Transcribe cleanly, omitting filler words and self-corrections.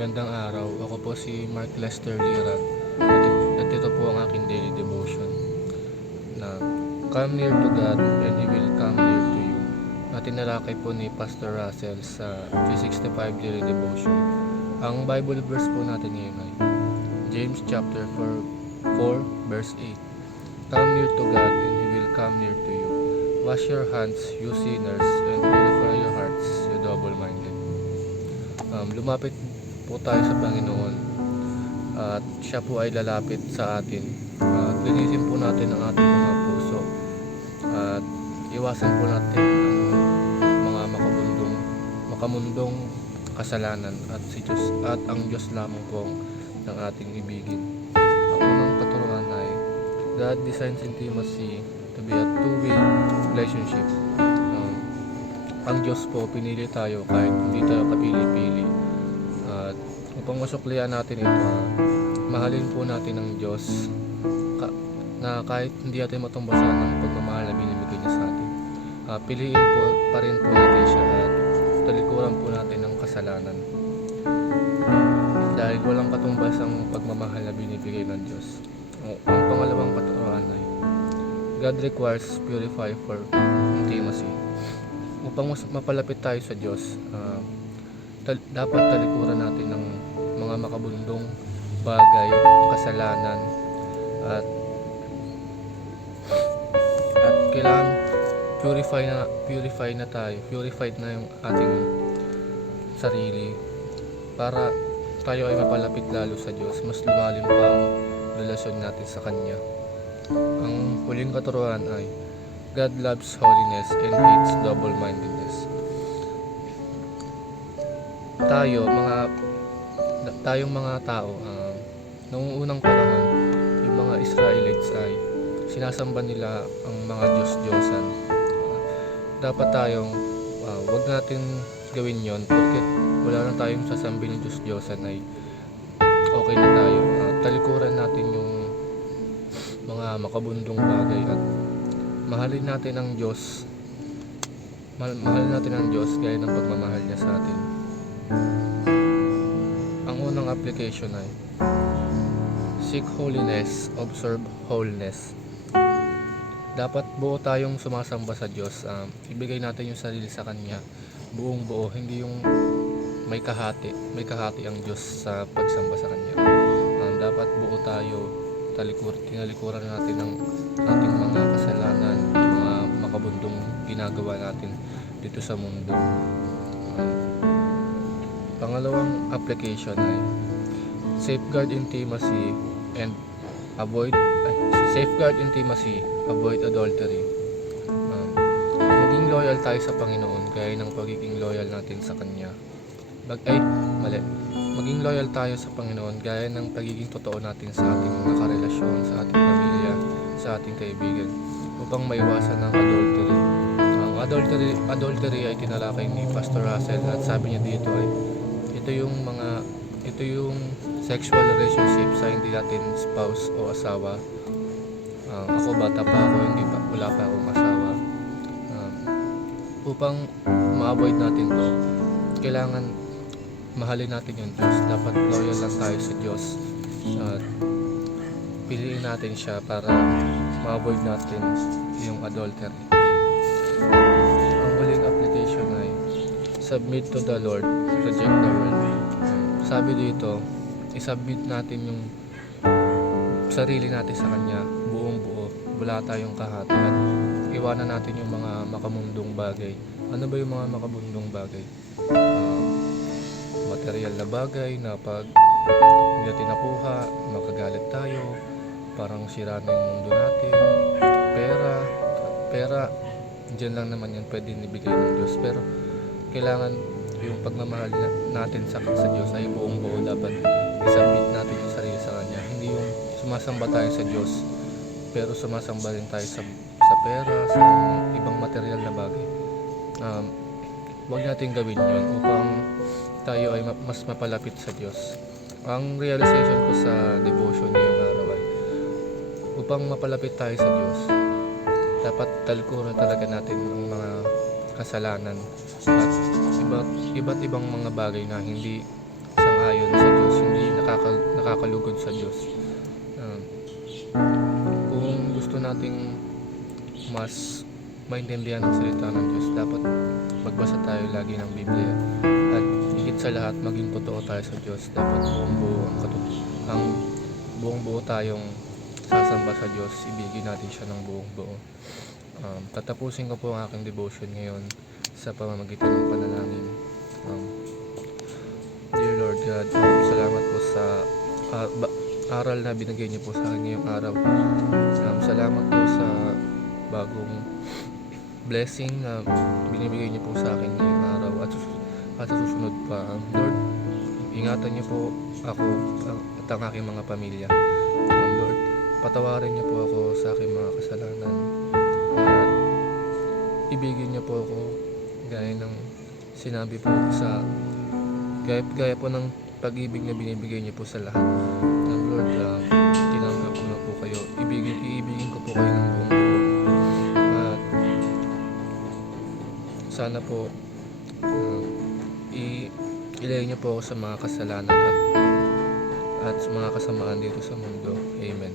Magandang araw. Ako po si Mark Lester Liran at ito po ang aking daily devotion na Come near to God and He will come near to you, na tinalakay po ni Pastor Russell sa 365 daily devotion. Ang Bible verse po natin ngayon ay James chapter 4 verse 8. Come near to God and He will come near to you. Wash your hands, you sinners, and purify your hearts, you double-minded. Lumapit po tayo sa Panginoon at siya po ay lalapit sa atin at linisin po natin ang ating mga puso at iwasan po natin ang mga makamundong kasalanan at si Diyos at ang Diyos lamang po ng ating ibigin. Ang unang katuruan ay God designs intimacy to be a two-way relationship. Ang Diyos po pinili tayo kahit hindi tayo kapili-pili. At upang masuklian natin ito, mahalin po natin ang Diyos na kahit hindi natin matumbasan ng pagmamahal na binibigay niya sa atin. Piliin po pa rin po natin siya at talikuran po natin ang kasalanan. Dahil walang katumbas ang pagmamahal na binibigay ng Diyos. Ang pangalawang katuruan ay God requires purify for intimacy. Upang mapalapit tayo sa Diyos, dapat talikuran natin ng mga makabundong bagay, kasalanan, at kailangan purified na yung ating sarili para tayo ay mapalapit lalo sa Diyos, mas lumalim pa ang relasyon natin sa Kanya. Ang huling katuruan ay God loves holiness and hates double-mindedness. Tayong mga tao, noong unang panahon, yung mga Israelites ay sinasamba nila ang mga Diyos-Diyosan. Dapat tayong wag natin gawin yon porque wala na tayong sasambi ng Diyos-Diyosan ay okay na tayo. Talikuran natin yung mga makabundong bagay at mahalin natin ang Diyos. Mahalin natin ang Diyos gaya ng pagmamahal niya sa atin. Ang unang application ay seek holiness, observe wholeness. Dapat buo tayong sumasamba sa Diyos. Ibigay natin yung sarili sa Kanya. Buong buo, hindi yung may kahati ang Diyos sa pagsamba sa Kanya. Dapat buo tayo, tinalikuran natin ang ating mga kasalanan, mga makabundong ginagawa natin dito sa mundo. Pangalawang application ay safeguard intimacy, avoid adultery. Maging loyal tayo sa Panginoon gaya ng pagiging loyal natin sa Kanya. Maging loyal tayo sa Panginoon gaya ng pagiging totoo natin sa ating mga karelasyon, sa ating pamilya, sa ating kaibigan, upang maiwasan ang adultery. Ang adultery ay tinalakay ni Pastor Russell at sabi niya dito ay ito yung sexual relationship sa hindi natin spouse o asawa. Ako bata pa ako, wala pa akong asawa. Upang ma-avoid natin to, kailangan mahalin natin yung Diyos. Dapat loyal lang tayo sa Diyos at piliin natin siya para ma-avoid natin yung adultery. Ang huling application ay submit to the Lord, reject the world. Sabi dito, isubmit natin yung sarili natin sa Kanya, buong buo, wala tayong kahati, at iwanan natin yung mga makamundong bagay. Ano ba yung mga makamundong bagay? Material na bagay na pag hindi natin nakuha, makagalit tayo, parang sira na yung mundo natin. Pera, dyan lang naman yan pwede nibigay ng Diyos. Pero kailangan yung pagmamahal natin sa Diyos ay buong buo. Dapat isubmit natin yung sarili sa Kanya. Hindi yung sumasamba tayo sa Diyos pero sumasamba rin tayo sa pera, sa ibang material na bagay. Huwag natin gawin yun upang tayo ay mas mapalapit sa Diyos. Ang realization ko sa devotion ngayong araw ay upang mapalapit tayo sa Diyos, dapat talikuran talaga natin ang mga kasalanan at iba't ibang mga bagay na hindi nakakaayon sa Diyos, hindi nakakalugod sa Diyos. Um, kung gusto nating mas maintindihan ang salita ng Diyos, dapat magbasa tayo lagi ng Biblia. At higit sa lahat, maging totoo tayo sa Diyos. Dapat buong buo tayong sasamba sa Diyos. Ibigin natin siya ng buong buo. Tatapusin ko po ang aking devotion ngayon sa pamamagitan ng panalangin. Dear Lord God, salamat po sa aral na binigay niyo po sa akin ngayong araw. Salamat po sa bagong blessing na binibigay niyo po sa akin ngayong araw at sa susunod pa. Lord, ingatan niyo po ako at ang aking mga pamilya. Lord, patawarin niyo po ako sa aking mga kasalanan at ibigin niyo po ako gaya ng sinabi po gaya po ng pag-ibig na binibigay niyo po sa lahat. Lord, tinanggap ko na po kayo. Iibigin ko po kayo ng buong buo. At sana po ilayo niyo po ako sa mga kasalanan at sa mga kasamaan dito sa mundo. Amen.